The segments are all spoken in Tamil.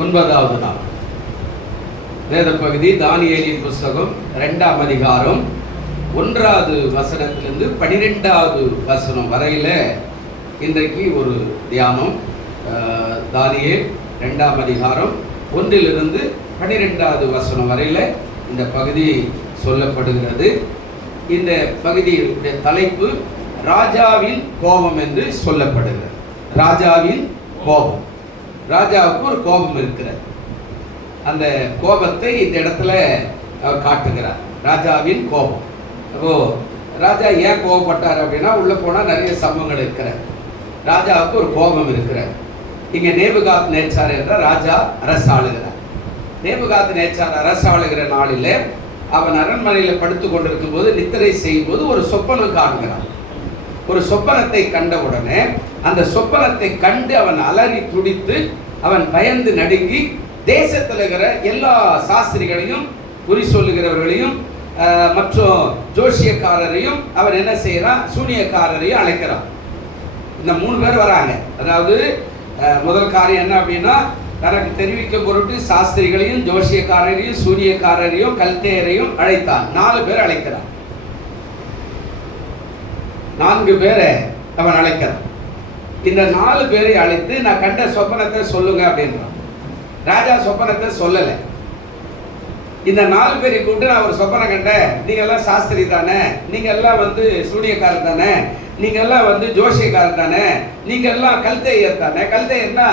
9வது நாள் வேத பகுதி தானியேலின் புஸ்தகம் 2ஆம் அதிகாரம் 1வது வசனத்திலிருந்து 12வது வசனம் வரையில இன்றைக்கு ஒரு தியானம். தானியேல் 2ஆம் அதிகாரம் 1லிருந்து 12வது வசனம் வரையில இந்த பகுதி சொல்லப்படுகிறது. இந்த பகுதியுடைய தலைப்பு ராஜாவின் கோபம் என்று சொல்லப்படுகிறது. ராஜாவின் கோபம். ராஜாவுக்கு ஒரு கோபம் இருக்கிறது. அந்த கோபத்தை இந்த இடத்துல அவர் காட்டுகிறார். ராஜாவின் கோபம். அப்போ ராஜா ஏன் கோபப்பட்டார் அப்படின்னா, உள்ள போனா நிறைய சம்பவங்கள் இருக்கிறார். ராஜாவுக்கு ஒரு கோபம் இருக்கிறார். இங்க நேபுகாத் நேச்சார் என்ற ராஜா அரசாளுகிறார். நேபுகாத் நேச்சார் அரசாளுகிற நாளில் அவன் அரண்மனையில் படுத்து கொண்டிருக்கும் போது, நித்திரை செய்யும் போது ஒரு சொப்பனம் காண்கிறான். ஒரு சொப்பனத்தை கண்டவுடனே அந்த சொப்பனத்தை கண்டு அவன் அலறி துடித்து, அவன் பயந்து நடுங்கி, தேசத்தில் இருக்கிற எல்லா சாஸ்திரிகளையும், குறி சொல்லுகிறவர்களையும் மற்றும் ஜோசியக்காரரையும் அவன் என்ன செய்யறான், சூனியக்காரரையும் அழைக்கிறான். இந்த 3 பேர் வராங்க. அதாவது முதல் காரியம் என்ன அப்படின்னா, தனக்கு தெரிவிக்க பொருட்டு சாஸ்திரிகளையும், ஜோசியக்காரரையும், சூனியக்காரரையும், கல்தேயரையும் அழைத்தான். 4 பேர் அழைக்கிறான். 4 பேரை அவன் அழைக்கிறான். இந்த 4 பேரை அழைத்து, நான் கண்ட சொப்பனத்தை சொல்லுங்க அப்படின்றான். ராஜா சொப்பனத்தை சொல்லலை. இந்த 4 பேரை கூப்பிட்டு, நான் ஒரு சொப்பனம் கண்டேன், நீங்க எல்லாம் சாஸ்திரி தானே, நீங்க எல்லாம் சூனியக்காரர் தானே, நீங்க எல்லாம் ஜோசியக்காரர் தானே, நீங்க எல்லாம் கல்தேயர் தானே. கல்தேயர்னா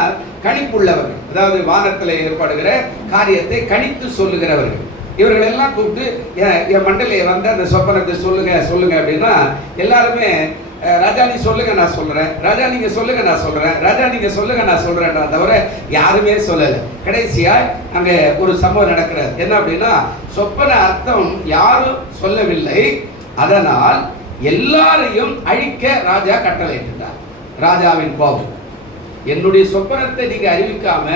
கணிப்புள்ளவர்கள், அதாவது வானத்தில் ஏற்படுகிற காரியத்தை கணித்து சொல்லுகிறவர்கள். இவர்கள் எல்லாம் கூப்பிட்டு என் மண்டலையை அந்த சொப்பனத்தை சொல்லுங்க அப்படின்னா, எல்லாருமே ராஜா நீ சொல்லுங்க நான் சொல்றேன், ராஜா நீங்க சொல்லுங்க நான் சொல்றேன், ராஜா நீங்க சொல்லுங்க நான் சொல்றேன்றா தவிர யாருமே சொல்லலை. கடைசியா அங்க ஒரு சம்பவம் நடக்கிறது. என்ன அப்படின்னா, சொப்பன அர்த்தம் யாரும் சொல்லவில்லை. அதனால் எல்லாரையும் அழிக்க ராஜா கட்டளையிட்டார். ராஜாவின் கோபம். என்னுடைய சொப்பனத்தை நீங்க அறிவிக்காம,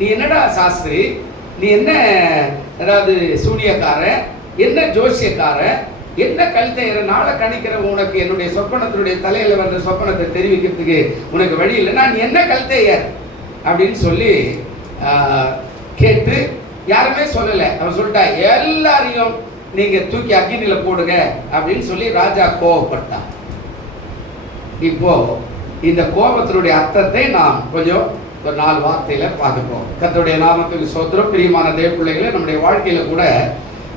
நீ என்னடா சாஸ்திரி, நீ என்ன அதாவது சூனியக்காரன், என்ன ஜோசியக்காரன், என்ன கல்தேயர், நாளை கணிக்கிற உனக்கு என்னுடைய சொப்பனத்தினுடைய தலையில வந்த சொப்பனத்தை தெரிவிக்கிறதுக்கு உனக்கு வழி இல்லைன்னா நீ என்ன கல்தேயர் அப்படின்னு சொல்லி கேட்டு யாருமே சொல்லலை. அவன் சொல்லிட்டா, எல்லாரையும் நீங்க தூக்கி அக்கினியில போடுங்க அப்படின்னு சொல்லி ராஜா கோபப்பட்டான். இப்போ இந்த கோபத்தினுடைய அர்த்தத்தை நாம் கொஞ்சம் ஒரு 4 வார்த்தையில பார்க்கப்போம். கர்த்தருடைய நாமத்துக்கு ஸ்தோத்திரம். பிரியமான தேவ பிள்ளைகளே, நம்முடைய வாழ்க்கையில கூட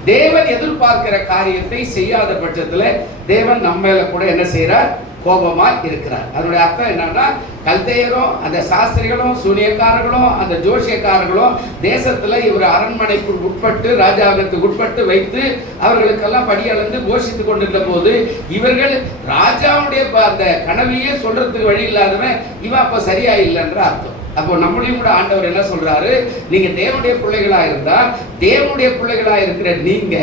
தேவன் எதிர்பார்க்கிற காரியத்தை செய்யாத பட்சத்துல தேவன் நம்ம மேல கூட என்ன செய்யறார், கோபமா இருக்கிறார். அதனுடைய அர்த்தம் என்னன்னா, கல்தேயரும், அந்த சாஸ்திரிகளும், சூனியக்காரர்களும், அந்த ஜோசியக்காரர்களும் தேசத்துல இவர் அரண்மனைக்கு உட்பட்டு, ராஜாவுக்கு உட்பட்டு வைத்து அவர்களுக்கெல்லாம் படியளந்து போஷித்து கொண்டிருந்த போது, இவர்கள் ராஜாவுடைய அந்த கனவையே சொல்றதுக்கு வழி இல்லாதவன் இவன் அப்ப சரியா இல்லைன்ற அர்த்தம். அப்போ நம்மளையும் கூட ஆண்டவர் என்ன சொல்றாரு, நீங்க தேவனுடைய பிள்ளைகளா இருந்தா, தேவனுடைய பிள்ளைகளா இருக்கிற நீங்க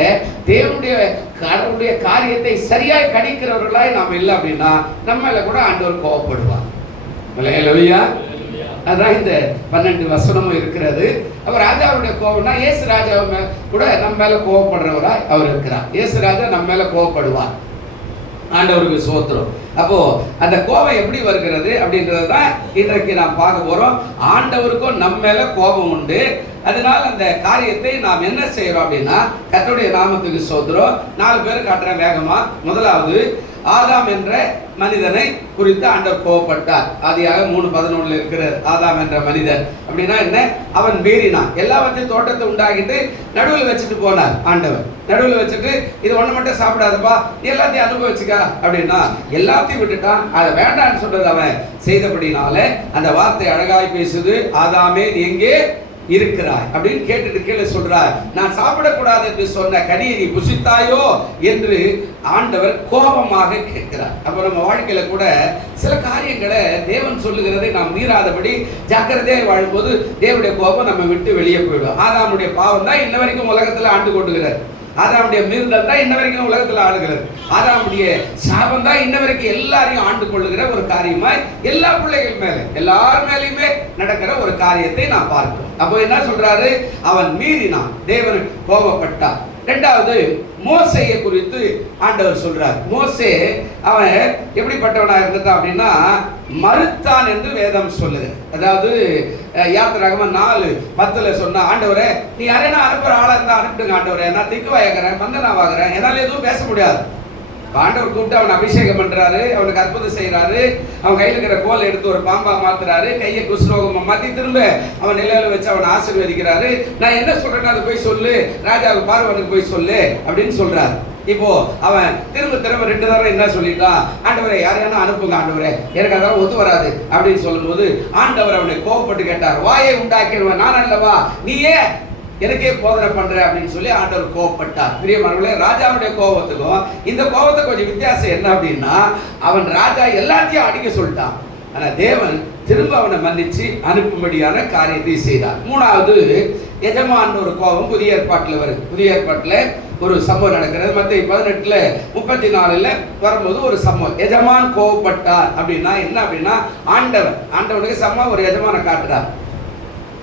கடவுளுடைய காரியத்தை சரியாய் கணிக்கிறவர்களாய் நாம் இல்லை அப்படின்னா நம்ம கூட ஆண்டவர் கோபப்படுவார். அல்லேலூயா. அதான் இந்த 12 வசனமும் இருக்கிறது. அவர் ராஜாவுடைய கோபம்னா, இயேசு ராஜாவை கூட நம்ம மேல கோபப்படுறவராய் அவர் இருக்கிறார். இயேசு ராஜா நம்ம மேல கோபப்படுவார். ஆண்டவருக்கு ஸ்தோத்திரம். அப்போ அந்த கோபம் எப்படி வருகிறது அப்படின்றது தான் இன்றைக்கு நாம் பார்க்க போறோம். ஆண்டவருக்கும் நம்ம மேல கோபம் உண்டு. அதனால அந்த காரியத்தை நாம் என்ன செய்யறோம் அப்படின்னா, கர்த்தருடைய நாமத்துக்கு ஸ்தோத்திரம். 4 பேர் காட்டுறேன் வேகமா. முதலாவது, ஆதாம் என்ற மனிதனை குறித்து ஆண்டவர் கோபப்பட்டார். ஆதியாக 3:11 இருக்கிறார். ஆதாம் என்ற மனிதன் அப்படின்னா என்ன, அவன் மீறினான். எல்லாவற்றையும் தோட்டத்தை உண்டாக்கிட்டு நடுவில் வச்சுட்டு போனார் ஆண்டவர். நடுவில் வச்சுட்டு, இது ஒண்ணு மட்டும் சாப்பிடாதப்பா, நீ எல்லாத்தையும் அனுபவிச்சுக்கா அப்படின்னா எல்லாத்தையும் விட்டுட்டான். அதை வேண்டான்னு சொல்றது அவன் செய்தபடினால அந்த வார்த்தை அழகாய் பேசுது. ஆதாமே நீ எங்கே இருக்கிறாய் அப்படின்னு கேட்டுட்டு கீழே சொல்றார், நான் சாப்பிடக்கூடாது என்று சொன்ன கனியை நீ புசித்தாயோ என்று ஆண்டவர் கோபமாக கேட்கிறார். அப்ப நம்ம வாழ்க்கையில கூட சில காரியங்களை தேவன் சொல்லுகிறதை நாம் மீறாதபடி ஜாக்கிரதையாக வாழும்போது தேவனுடைய கோபம் நம்ம விட்டு வெளியே போயிடும். ஆதாமுடைய பாவம் தான் இன்ன வரைக்கும் உலகத்துல ஆண்டு கொண்டுகிறார். ஆதாமுடைய மீறுதல் தான் இன்ன வரைக்கும் உலகத்தில் ஆளுகிறது. ஆதாமுடைய சாபம் தான் இன்ன வரைக்கும் எல்லாரையும் ஆண்டு கொள்ளுகிற ஒரு காரியமாய் எல்லா பிள்ளைகள் மேல, எல்லார் மேலையுமே நடக்கிற ஒரு காரியத்தை நாம் பார்க்கிறோம். அப்போ என்ன சொல்றாரு, அவன் மீறினான், தேவன் கோபப்பட்டார். ரெண்டாவது மோசேயை குறித்து ஆண்டவர் சொல்றார். மோசே அவன் எப்படிப்பட்டவனா இருந்தான் அப்படின்னா மறுத்தான் என்று வேதம் சொல்லுது. அதாவது யாத்திராகமம் 4:10 சொன்னா, ஆண்டவரே நீ யாரையா அனுப்புற ஆளா இருந்தா அனுப்பிடுங்க ஆண்டவரே, நான் திக்குவாயக்கிறேன், மந்தனாவாகிறேன், என்னால எதுவும் பேச முடியாது. ஆண்டவர் கூப்பிட்டு அவனை அபிஷேகம் பண்றாரு, அவனுக்கு அற்புதம் செய்யறாரு, அவன் கையில் இருக்கிற கோல் எடுத்து ஒரு பாம்பா மாத்துறாரு, கையை குஷ்ரோகமா மாத்தி திரும்ப அவன் நிலையில வச்சு அவனை ஆசீர்வதிக்கிறாரு. நான் என்ன சொல்றேன்னு அதை போய் சொல்லு, ராஜாவுக்கு பார்வனுக்கு போய் சொல்லு அப்படின்னு சொல்றாரு. இப்போ அவன் திரும்ப 2 தடவை என்ன சொல்லிட்டான், ஆண்டவரை யாரையான அனுப்புங்க ஆண்டவரே, எனக்கு அதெல்லாம் ஒத்து வராது அப்படின்னு சொல்லும்போது ஆண்டவர் அவனை கோபப்பட்டு கேட்டார், வாயை உண்டாக்கிடுவேன் நான் அல்லவா, நீயே எனக்கே போதனை பண்ற அப்படின்னு சொல்லி ஆண்டவர் கோபப்பட்டார். பிரியமானவர்களே, ராஜாவுடைய கோபத்துக்கும் இந்த கோபத்துக்கு கொஞ்சம் வித்தியாசம் என்ன அப்படின்னா, அவன் ராஜா எல்லாத்தையும் அடிக்க சொல்லிட்டான், ஆனா தேவன் திரும்ப அவனை மன்னிச்சு அனுப்பும்படியான காரியத்தை செய்தார். மூணாவது எஜமான் ஒரு கோபம் புதிய ஏற்பாட்டில் வருது. புதிய ஏற்பாட்டில் ஒரு சம்பவம் நடக்கிறது. மத்தேயு 18:34 வரும்போது ஒரு சம்பவம், எஜமான் கோபப்பட்டார் அப்படின்னா என்ன அப்படின்னா, ஆண்டவனுக்கு சமமா ஒரு எஜமான காட்டுறார்.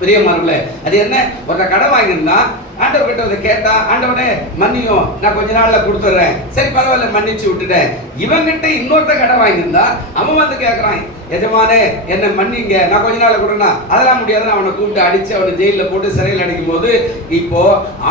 பிரியமானவர்களே, அது என்ன, ஒரு கடன் வாங்கியிருந்தா ஆண்டவர் கிட்ட வந்து கேட்டா, ஆண்டவனே மன்னியும், நான் கொஞ்ச நாள்ல கொடுத்துட்றேன், சரி பரவாயில்ல மன்னிச்சு விட்டுட்டேன். இவங்கிட்ட இன்னொருத்த கடன் வாங்கியிருந்தா அவன் வந்து கேட்கறான், எஜமானே என்ன மன்னிங்க, நான் கொஞ்ச நாள்ல கொடுனா, அதெல்லாம் முடியாதுன்னு அவனை கூப்பிட்டு அடிச்சு அவனை ஜெயில போட்டு சிறையில் அடைக்கும் போது இப்போ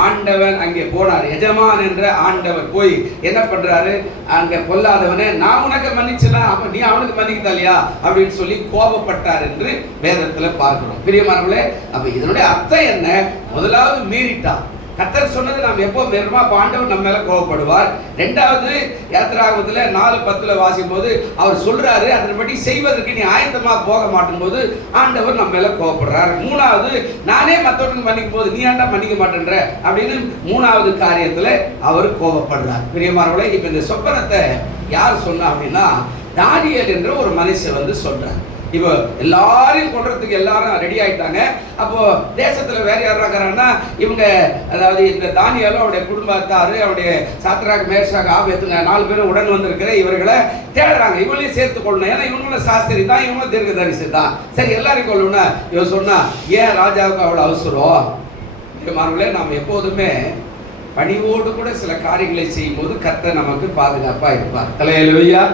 ஆண்டவன் அங்கே போனார். எஜமான் என்ற ஆண்டவர் போய் என்ன பண்றாரு, அங்க பொல்லாதவனே நான் உனக்கு மன்னிச்சலாம், அப்ப நீ அவனுக்கு மன்னிக்கலையா அப்படின்னு சொல்லி கோபப்பட்டார் என்று வேதத்துல பார்க்கிறோம். பிரியமானவர்களே, அப்ப இதனுடைய அர்த்தம் என்ன, முதலாவது மீறிட்டான். கர்த்தர் சொன்னது நாம் எப்போ மீறுமா, ஆண்டவர் நம்ம மேல கோபப்படுவார். ரெண்டாவது யாத்திராகமத்துல 4:10 வாசிக்கும் போது அவர் சொல்றாரு, அதன்படி செய்வதற்கு நீ ஆயத்தமா போக மாட்டும் போது ஆண்டவர் நம்ம மேல கோபப்படுறார். மூணாவது நானே மற்றவர்களுக்கு மன்னிக்கும் போது நீ ஏன்டா மன்னிக்க மாட்டேன்ற அப்படின்னு மூணாவது காரியத்துல அவர் கோபப்படுறார். பிரியமானவர்களே, இப்ப இந்த சொப்பனத்தை யார் சொன்னா அப்படின்னா, தானியேல் என்ற ஒரு மனுஷன் வந்து சொல்றார். இப்போ எல்லாரையும் கொள்றதுக்கு எல்லாரும் ரெடி ஆயிட்டாங்க. அப்போ தேசத்துல வேற யார் இருக்கிறாங்கன்னா இவங்க, அதாவது இந்த தானியேலும் அவருடைய குடும்பத்தாரு, அவருடைய சாத்ராக் மேஷாக் ஆபேத்துங்க 4 பேரும் உடன் வந்திருக்கிற இவர்களை தேடுறாங்க. இவங்களையும் சேர்த்து கொள்ளணும், ஏன்னா இவங்களும் சாஸ்திரி தான், இவங்களும் தீர்க்கதரிசி தான், சரி எல்லாரையும் கொள்ளணும். இவன் சொன்னா, ஏன் ராஜாவுக்கு அவ்வளவு அவசரம்? மாணவர்களே, நாம் எப்போதுமே பணிவோடு கூட சில காரியங்களை செய்யும் போது கர்த்தர் நமக்கு பாதுகாப்பா இருப்பார். அல்லேலூயா.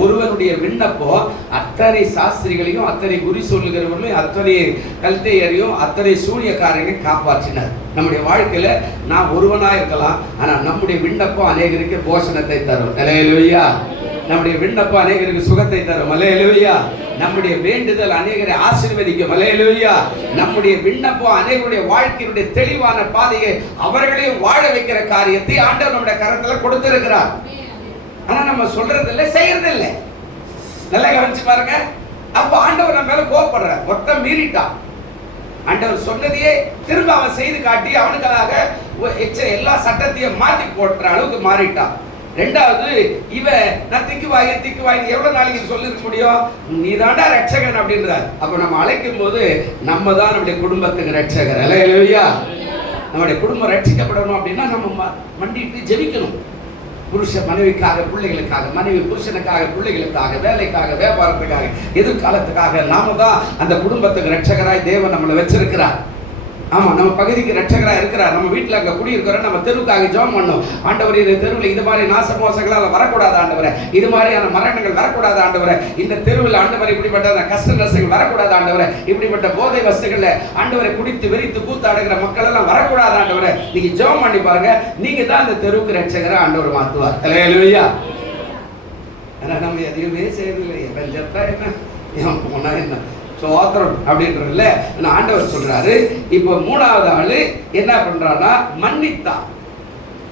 ஒருவனுடைய விண்ணப்பம் அத்தனை சாஸ்திரிகளையும், அத்தனை குறி சொல்லுகிறவர்களையும், அத்தனை கல்தையரையும், அத்தனை சூனியக்காரங்களையும் காப்பாற்றினார். நம்முடைய வாழ்க்கையில நாம் ஒருவனா இருக்கலாம், ஆனா நம்முடைய விண்ணப்பம் அநேகருக்கு போஷணத்தை தரும். அல்லேலூயா. நம்முடைய விண்ணப்பம் அநேகருக்கு சுகத்தை தரும். அல்லேலூயா. நம்முடைய வேண்டுதல் அநேகரை ஆசீர்வதிக்கும். அல்லேலூயா. நம்முடைய விண்ணப்பம் அநேகருடைய வாழ்க்கையினுடைய தெளிவான பாதையை அவர்களையும் வாழ வைக்கிற காரியத்தை ஆண்டவர் நம்முடைய கரத்துல கொடுத்திருக்கிறார். ஆனா நம்ம சொல்றது இல்லை, செய்யறது இல்லை. நல்லா கவனிச்சு பாருங்க. அப்ப ஆண்டவர் நம்ம மேல கோபப்படுறார். ஒருத்தன் மீறிட்டான், ஆண்டவர் சொன்னதையே திரும்ப அவன் செய்து காட்டி அவனுக்காக எல்லா சட்டத்தையும் மாற்றி போட்டுற அளவுக்கு மாறிட்டான். ரெண்டாவது, இவன் நான் திக்குவாய் எவ்வளவு நாளைக்கு சொல்லிருக்க முடியும், நீ தாண்டா ரட்சகன் அப்படின்றார். அப்ப நம்ம அழைக்கும் போது நம்ம தான் நம்முடைய குடும்பத்துக்கு ரட்சகர். அல்லேலூயா. நம்முடைய குடும்பம் ரட்சிக்கப்படணும் அப்படின்னா நம்ம மண்டிட்டு ஜெபிக்கணும். புருஷன் மனைவிக்காக, பிள்ளைகளுக்காக, மனைவி புருஷனுக்காக, பிள்ளைகளுக்காக, வேலைக்காக, வியாபாரத்துக்காக, எதிர்காலத்துக்காக நாம தான் அந்த குடும்பத்துக்கு ரட்சகராய் தேவன் நம்மளை வச்சிருக்கிறார். ஆமா, நம்ம பகுதிக்கு ரட்சகராக இருக்கிறார். நம்ம வீட்டில் அங்கே குடியிருக்கிறோம், நம்ம தெருவுக்காக ஜெபம் பண்ணோம். ஆண்டவர், இந்த தெருவில் இது மாதிரி நாசமோசங்களால் வரக்கூடாது ஆண்டவரே, இது மாதிரியான மரணங்கள் வரக்கூடாது ஆண்டவரே, இந்த தெருவில் ஆண்டவர் இப்படிப்பட்ட கஷ்ட நஷ்டங்கள் வரக்கூடாது ஆண்டவரே, இப்படிப்பட்ட போதை வஸ்துகளை ஆண்டவரை குடித்து வெறித்து கூத்தாடுகிற மக்கள் எல்லாம் வரக்கூடாது ஆண்டவரே, நீங்க ஜெபம் பண்ணி பாருங்க, நீங்க தான் அந்த தெருவுக்கு ரட்சகரை ஆண்டவர் மாற்றுவார். அல்லேலூயா. ஆனா நம்ம எதையுமே செய்யறதில்லை. என்ன போனா என்ன சோத்திரம் அப்படின்றதுல ஆண்டவர் சொல்றாரு. இப்ப மூணாவது ஆளு என்ன பண்றான்னா,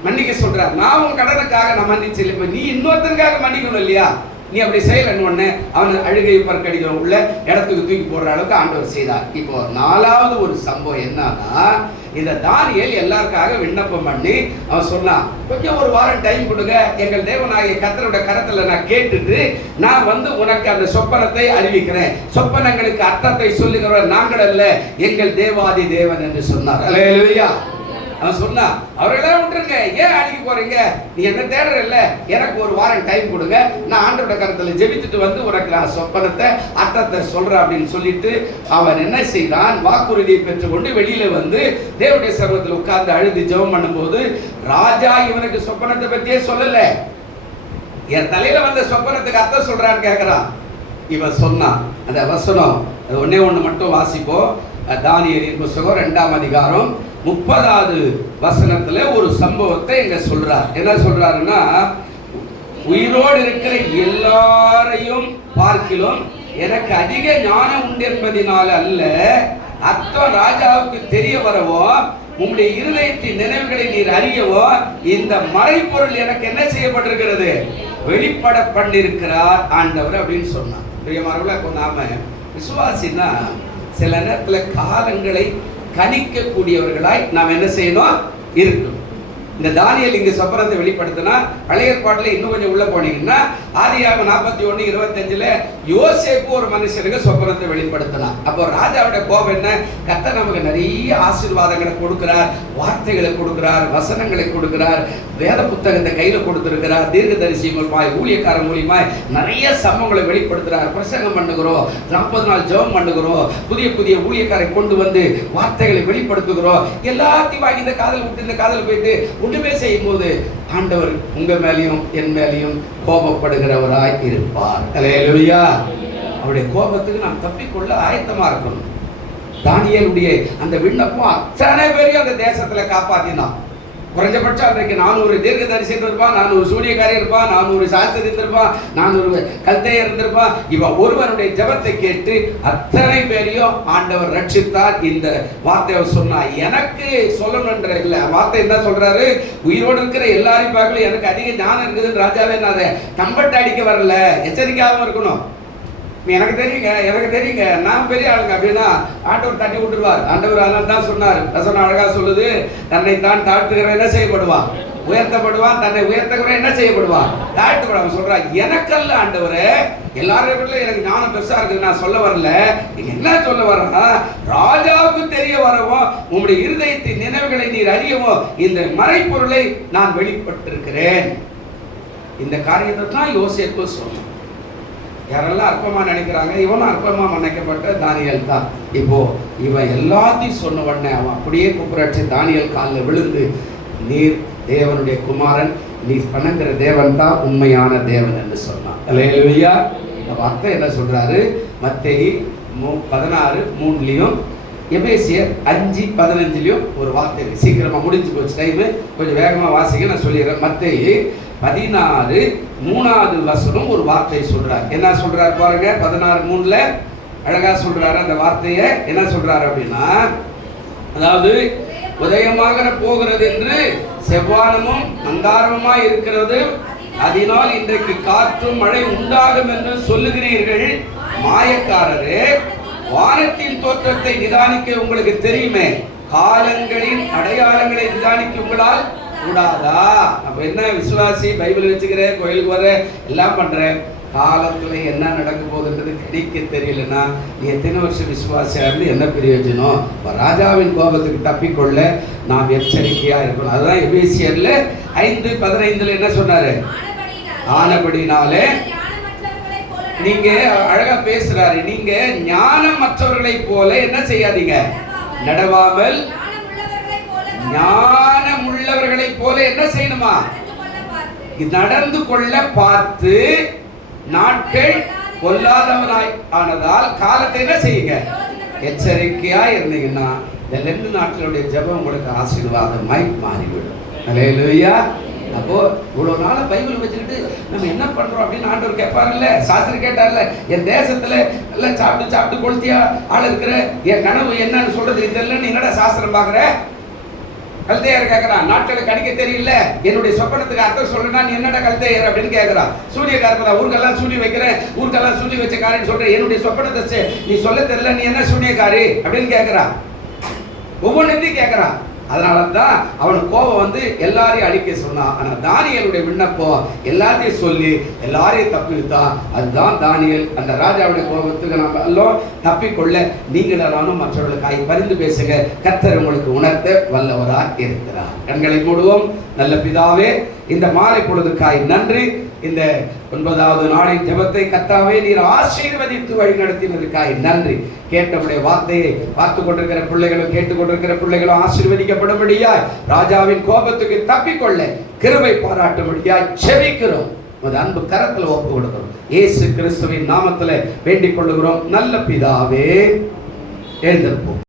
மன்னிக்க சொல்றாரு. நான் உன் கடனுக்காக நான் மன்னிச்சு, இப்ப நீ இன்னொருத்தருக்காக மன்னிக்கணும் இல்லையா, நீ அப்படி செய்யலன்னு ஒண்ணு அவன் அழுகை பற்கடிக்கிற உள்ள இடத்துக்கு தூக்கி போடுற அளவுக்கு ஆண்டவர் செய்தார். இப்போ 4வது ஒரு சம்பவம் என்னன்னா, இந்த தானியேல் எல்லாருக்காக விண்ணப்பம் பண்ணி அவன் சொன்னான், கொஞ்சம் ஒரு வாரம் டைம் கொடுங்க, எங்கள் தேவனாகிய கர்த்தருடைய கரத்துல நான் கேட்டுட்டு நான் வந்து உனக்கு அந்த சொப்பனத்தை அறிவிக்கிறேன், சொப்பனங்களுக்கு அர்த்தத்தை சொல்லுகிறவர் நாங்கள் அல்ல, எங்கள் தேவாதி தேவன் என்று சொன்னார். அல்லேலூயா. அவன் சொன்னா, அவரெல்லாம் விட்டுருங்க, ஏன் அடிக்க போறீங்க, நீ என்ன தேடுற இல்ல, எனக்கு ஒரு வாரம் டைம் கொடுங்க, நான் ஆண்டவருடைய கருத்துல ஜெபித்துட்டு வந்து உனக்கு நான் சொப்பனத்தை அர்த்தத்தை சொல்றேன் அப்படின்னு சொல்லிட்டு அவன் என்ன செய்தான், வாக்குறுதியை பெற்றுக்கொண்டு வெளியில வந்து தேவனுடைய சமூகத்தில் உட்கார்ந்து அழுது ஜெபம் பண்ணும்போது ராஜா இவனுக்கு சொப்பனத்தை பத்தியே சொல்லல. என் தலையில வந்த சொப்பனத்துக்கு அர்த்தம் சொல்றான்னு கேட்கிறான். இவன் சொன்னான். அந்த வசனம் அது ஒன்னே ஒண்ணு மட்டும் வாசிப்போம். தானியேலின் புத்தகம் 2ஆம் அதிகாரம் 30வது வசனத்துல ஒரு சம்பவத்தை இங்க சொல்றார். என்ன சொல்றாருன்னா, உயிரோடு இருக்கிற எல்லாரையும் பார்க்கிலும் எனக்கு அதிக ஞானம் உண்டு என்பதினால அல்ல, அர்த்தம் ராஜாவுக்கு தெரிய வரவோ, உங்களுடைய இருதயத்தின் நினைவுகளை நீர் அறியவோ இந்த மறைப்பொருள் எனக்கு என்ன செய்யப்பட்டிருக்கிறது, வெளிப்பட பண்ணிருக்கிறார் ஆண்டவர் அப்படின்னு சொன்னார். பிரியமானவர்களே, நாம விசுவாசினா சில நேரத்துல காலங்களை கணிக்கக்கூடியவர்களாய் நாம் என்ன செய்யணும், இருக்கணும். இந்த தானியேல் இங்க சொப்பனத்தை வெளிப்படுத்தினா, பழைய ஏற்பாட்டுல இன்னும் கொஞ்சம் உள்ள போனீங்கன்னா ஆதியாகமம் 41:25 யோசேப்பு ஒரு மனுஷனுக்கு சொப்பனத்தை வெளிப்படுத்தினார். அப்போ ராஜாவுடைய கோபம் என்ன, கர்த்தர் நமக்கு நிறைய ஆசீர்வாதங்களை கொடுக்கிறார், வார்த்தைகளை கொடுக்கிறார், வசனங்களை கொடுக்கிறார், வேத புத்தகத்தை கையில கொடுத்திருக்கிறார், தீர்க்கதரிசி மூலமாய் ஊழியக்காரன் மூலியமாய் நிறைய சம்பவங்களை வெளிப்படுத்துறார், பிரசங்கம் பண்ணுகிறோம், 40 நாள் ஜெபம் பண்ணுகிறோம், புதிய புதிய ஊழியக்காரை கொண்டு வந்து வார்த்தைகளை வெளிப்படுத்துகிறோம், எல்லாத்தையும் வாங்கி இந்த காதல் விட்டு இந்த காதல் போயிட்டு ஒன்றுமே செய்யும் போது ஆண்டவர் உங்க மேலையும் என் மேலையும் கோபப்படுகிறவராய் இருப்பார். அல்லேலூயா. அவருடைய கோபத்துக்கு நாம் தப்பிக்கொள்ள ஆயத்தமா இருக்கணும். தானியேலுடைய அந்த விண்ணப்பம் அத்தனை பேரையும் அந்த தேசத்துல காப்பாத்தினான். குறைஞ்சபட்சம் அன்றைக்கு 400 தீர்க்கதரிசி இருந்திருப்பான், 400 சூனியக்காரி இருப்பான், 400 சாஸ்திரி இருந்திருப்பான், 400 கல்தையர் இருந்திருப்பான். இவன் ஒருவனுடைய ஜெபத்தை கேட்டு அத்தனை பேரையும் ஆண்டவர் ரட்சித்தார். இந்த வார்த்தையை சொன்னா எனக்கு சொல்லணுன்ற இல்ல, வார்த்தை என்ன சொல்றாரு, உயிரோடு இருக்கிற எல்லாரையும் பார்க்கல எனக்கு அதிக ஞானம் இருக்குதுன்னு ராஜாவே நான் அதை கம்பட்டு அடிக்க வரல, எச்சரிக்கையாகவும் இருக்கணும். எனக்கு தெரியுங்க நான் பெரிய ஆளுங்க அப்படின்னா ஆண்டவர் தட்டி விட்டுருவார். ஆண்டவர் அதனால தான் சொன்னார், வசனம் அழகா சொல்லுது, தன்னை தான் தாழ்த்துகிறவன் என்ன செய்யப்படுவான், உயர்த்தப்படுவான், தன்னை உயர்த்தக்கிறவன் என்ன செய்யப்படுவான், தாழ்த்தப்படுவான். சொல்றான், எனக்கல்ல ஆண்டவரே, எல்லாரும் எனக்கு ஞானம் பெருசா இருக்குது நான் சொல்ல வரல, என்ன சொல்ல வரேன்னா, ராஜாவுக்கு தெரிய வரவும் உங்களுடைய இருதயத்தின் நினைவுகளை நீர் அறியவும் இந்த மறைப்பொருளை நான் வெளிப்பட்டிருக்கிறேன். இந்த காரியத்தை தான் யோசேப்பு சொன்னான். யாரெல்லாம் அற்பமா நினைக்கிறாங்க, இவனும் அற்பமா நினைக்கப்பட்ட தானியேல் தான். இப்போ இவன் எல்லாத்தையும் சொன்ன உடனே அவன் அப்படியே குப்புராட்சி தானியேல் காலில் விழுந்து, நீர் தேவனுடைய குமாரன், நீ பண்ணுகிற தேவன் தான் உண்மையான தேவன் என்று சொன்னான். அல்லேலூயா. இந்த வார்த்தை என்ன சொல்றாரு, மத்தேயு 16:3 எபேசியர் 5:15 ஒரு வார்த்தை. சீக்கிரமா முடிஞ்சு போச்சு டைம், கொஞ்சம் வேகமா வாசிங்க, நான் சொல்லிடுறேன். மத்தேயு 16:3 வசனம் ஒரு வார்த்தை சொல்றார். என்ன சொல்றாரு பாருங்க, 16:3 அழகா சொல்றாரு. அந்த வார்த்தையை என்ன சொல்றாரு அப்படின்னா, அதாவது உதயமாக போகிறது என்று செவ்வானமும் அந்தாரமுமா இருக்கிறது, அதனால் இன்றைக்கு காற்றும் மழை உண்டாகும் என்று சொல்லுகிறீர்கள். மாயக்காரரே, வானத்தின் தோற்றத்தை நிதானிக்க உங்களுக்கு தெரியுமே, காலங்களின் அடையாளங்களை நிதானிக்க உங்களால் கூடாதா? அப்ப என்ன விசுவாசி, பைபிள் வச்சுக்கிற, கோயிலுக்கு வர, எல்லாம் பண்ற, காலத்துல என்ன நடக்க போகுதுன்றது கணிக்க தெரியலன்னா நீ எத்தனை வருஷம் விசுவாசியா இருந்து என்ன பிரயோஜனம்? ராஜாவின் கோபத்துக்கு தப்பிக்கொள்ள நாம் எச்சரிக்கையா இருக்கணும். அதுதான் எபேசியர்ல 5:15 என்ன சொன்னாரு, ஆனபடினாலே நீங்க அழகா பேசுறாரு, நீங்க ஞானம் மற்றவர்களை போல என்ன செய்யாதீங்க, நடவாமல் ஞானம் உள்ளவர்களை போல என்ன செய்யணுமா, நடந்து கொள்ள பார்த்து நாட்கள் கொல்லாதவனாய் ஆனதால் காலத்தை என்ன செய்யுங்க, எச்சரிக்கையா இருந்தீங்கன்னா இந்த 2 நாட்களுடைய ஜெபம் உங்களுக்கு ஆசீர்வாதமாய் மாறிவிடும். அல்லேலூயா. அப்போ இவ்வளவு நாள பைபிள் வச்சுக்கிட்டு நம்ம என்ன பண்றோம் அப்படின்னு ஆண்டவர் கேட்பாருல்ல, சாஸ்திரி கேட்டார்ல, என் தேசத்துல எல்லாம் சாப்பிட்டு கொளுத்தியா ஆள் இருக்கிற, என் கனவு என்னன்னு சொல்றது தெரியல, நீ என்னடா சாஸ்திரம் பாக்குற? கல்தையர் கேட்கிறான், நாட்களை கணிக்க தெரியல, என்னுடைய சொப்பனத்துக்கு அர்த்தம் சொல்றா, நீ என்னடா கல்தையர் அப்படின்னு கேட்கிறான். சூனியக்காரன், ஊருக்கெல்லாம் சூனி வைக்கிறேன், ஊருக்கெல்லாம் சூனி வச்ச காரின்னு சொல்றேன், என்னுடைய சொப்பனத்தை நீ சொல்ல தெரியல, நீ என்ன சூனியக்காரி அப்படின்னு கேட்கிறான். ஒவ்வொன்றையும் கேட்கிறான். அதனால தான் அவனுக்கு கோபம் வந்து எல்லாரையும் அழிக்க சொன்னான். ஆனா தானியேலுடைய விண்ணப்பம் எல்லாத்தையும் சொல்லி எல்லாரையும் தப்பிவித்தான். அதுதான் தானியேல். அந்த ராஜாவுடைய கோபத்துக்கு நம்ம எல்லாம் தப்பிக்கொள்ள நீங்களும் மற்றவர்களுக்காய் பரிந்து பேசுங்க. கர்த்தர் உங்களுக்கு உணர்த்த வல்லவராக இருக்கிறார். கண்களை மூடுவோம். நல்ல பிதாவே, இந்த மாலை பொழுதுக்காய் நன்றி. இந்த 9வது நாளின் ஜெபத்தை கர்த்தாவே நீர் ஆசீர்வதித்து வழி நடத்தினதுக்காய் நன்றி. கேட்டவுடைய வார்த்தையை பார்த்து கொண்டிருக்கிற பிள்ளைகளும் கேட்டுக்கொண்டிருக்கிற பிள்ளைகளும் ஆசீர்வதிக்கப்படும்படியாய், ராஜாவின் கோபத்துக்கு தப்பிக்கொள்ள கிருபை பாராட்டும்படியாய் ஜெபிக்கிறோம். அன்பு கரத்தில் ஒப்பு கொடுக்கிறோம். இயேசு கிறிஸ்துவின் நாமத்தில் வேண்டிக் கொள்ளுகிறோம் நல்ல பிதாவே. எழுந்திருப்போம்.